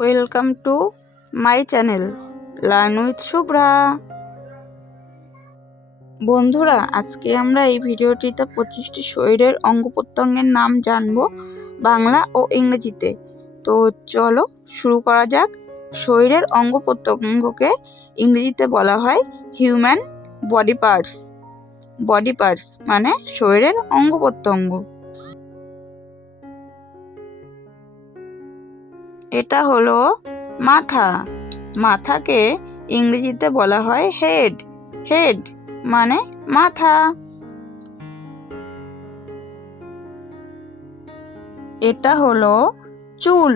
Welcome to my channel learn with Shubhra. বন্ধুরা, আজকে আমরা এই ভিডিওটিতে 25টি শরীরের অঙ্গ প্রত্যঙ্গের নাম জানব বাংলা ও ইংরেজিতে। তো চলো শুরু করা যাক। শরীরের অঙ্গ প্রত্যঙ্গকে ইংরেজিতে বলা হয় human body parts. Body parts মানে শরীরের অঙ্গ প্রত্যঙ্গ। এটা হলো মাথা। মাথাকে ইংরেজিতে বলা হয় হেড। হেড মানে মাথা। এটা হলো চুল।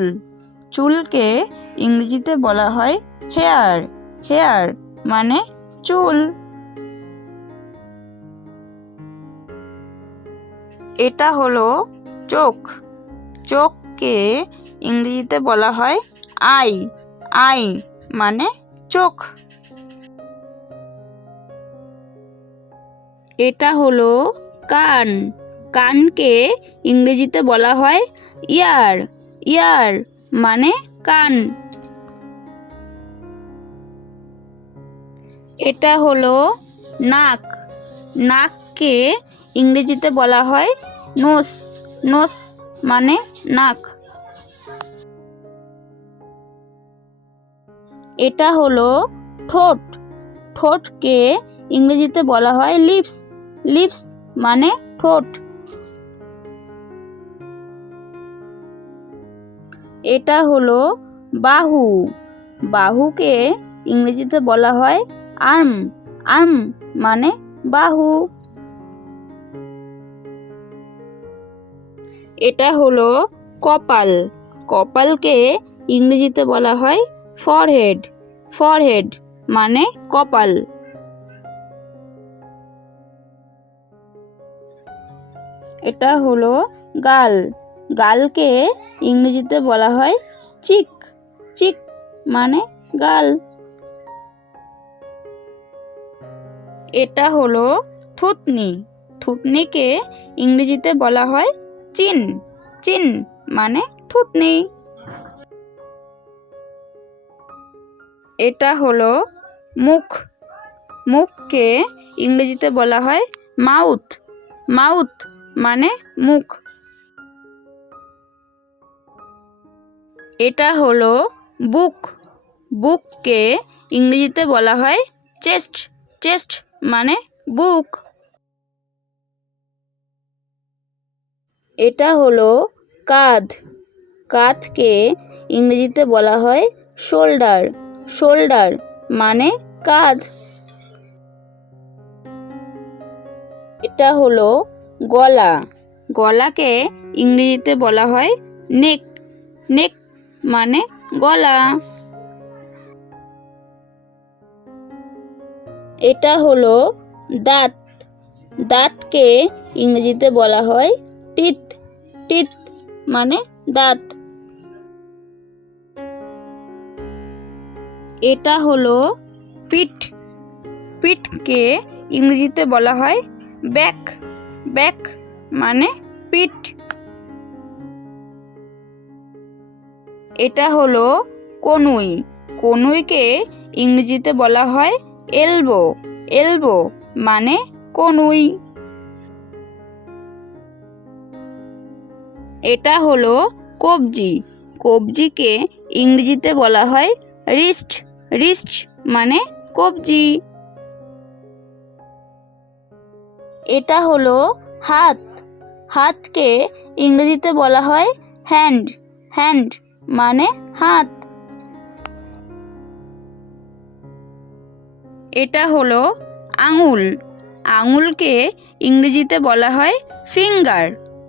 চুলকে ইংরেজিতে বলা হয় হেয়ার। হেয়ার মানে চুল। এটা হলো চোখ। চোখকে ইংরেজিতে বলা হয় আই। আই মানে চোখ। এটা হলো কান। কানকে ইংরেজিতে বলা হয় ইয়ার। ইয়ার মানে কান। এটা হলো নাক। নাককে ইংরেজিতে বলা হয় নোস। নোস মানে নাক। এটা হলো ঠোঁট। ঠোঁটকে ইংরেজিতে বলা হয় লিপস। লিপস মানে ঠোঁট। এটা হলো বাহু। বাহুকে ইংরেজিতে বলা হয় আর্ম। আর্ম মানে বাহু। এটা হলো কপাল। কপালকে ইংরেজিতে বলা হয় ফরহেড। ফরহেড মানে কপাল। এটা হলো গাল। গালকে ইংরেজিতে বলা হয় চিক। চিক মানে গাল। এটা হলো থুতনি। থুতনিকে ইংরেজিতে বলা হয় চিন। চিন মানে থুতনি। এটা হলো মুখ। মুখকে ইংরেজিতে বলা হয় মাউথ। মাউথ মানে মুখ। এটা হলো বুক। বুককে ইংরেজিতে বলা হয় চেস্ট। চেস্ট মানে বুক। এটা হলো কাঁধ। কাঁধকে ইংরেজিতে বলা হয় শোল্ডার। শোল্ডার মানে কাঁধ। এটা হলো গলা। গলাকে ইংরেজিতে বলা হয় নেক। নেক মানে গলা। এটা হলো দাঁত। দাঁতকে ইংরেজিতে বলা হয় টিথ। টিথ মানে দাঁত। এটা হলো পিঠ। পিঠকে ইংরেজিতে বলা হয় ব্যাক। ব্যাক মানে পিঠ। এটা হলো কনুই। কনুইকে ইংরেজিতে বলা হয় এলবো। এলবো মানে কনুই। এটা হলো কবজি। কবজিকে ইংরেজিতে বলা হয় রিস্ট। রিস্ট মানে কবজি। এটা হলো হাত। হাতকে ইংরেজিতে বলা হয় হ্যান্ড। হ্যান্ড মানে হাত। এটা হলো আঙুল। আঙুলকে ইংরেজিতে বলা হয় ফিঙ্গার।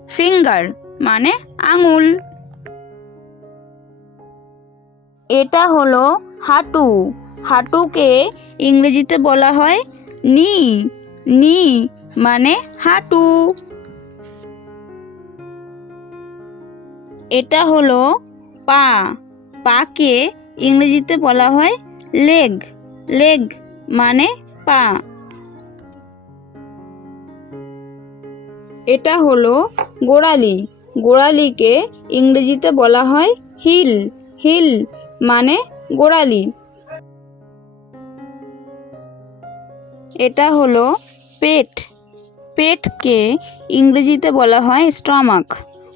ফিঙ্গার মানে আঙুল। এটা হলো হাঁটু। হাঁটুকে ইংরেজিতে বলা হয় নি। নি মানে হাঁটু। এটা হলো পা। পাকে ইংরেজিতে বলা হয় লেগ। লেগ মানে পা। এটা হলো গোড়ালি। গোড়ালিকে ইংরেজিতে বলা হয় হিল। হিল মানে গোড়ালি। এটা হলো পেট। পেটকে ইংরেজিতে বলা হয় স্টমাক।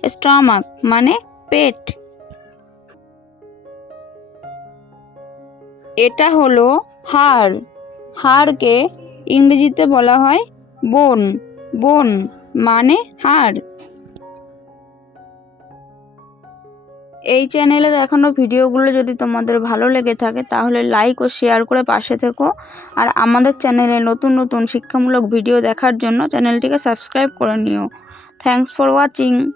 স্টমাক মানে পেট। এটা হলো হাড়। হাড়কে ইংরেজিতে বলা হয় বোন। বোন মানে হাড়। এই চ্যানেলে দেখানো ভিডিওগুলো যদি তোমাদের ভালো লেগে থাকে তাহলে লাইক ও শেয়ার করে পাশে থেকো। আর আমাদের চ্যানেলে নতুন নতুন শিক্ষামূলক ভিডিও দেখার জন্য চ্যানেলটিকে সাবস্ক্রাইব করে নিও। Thanks for watching.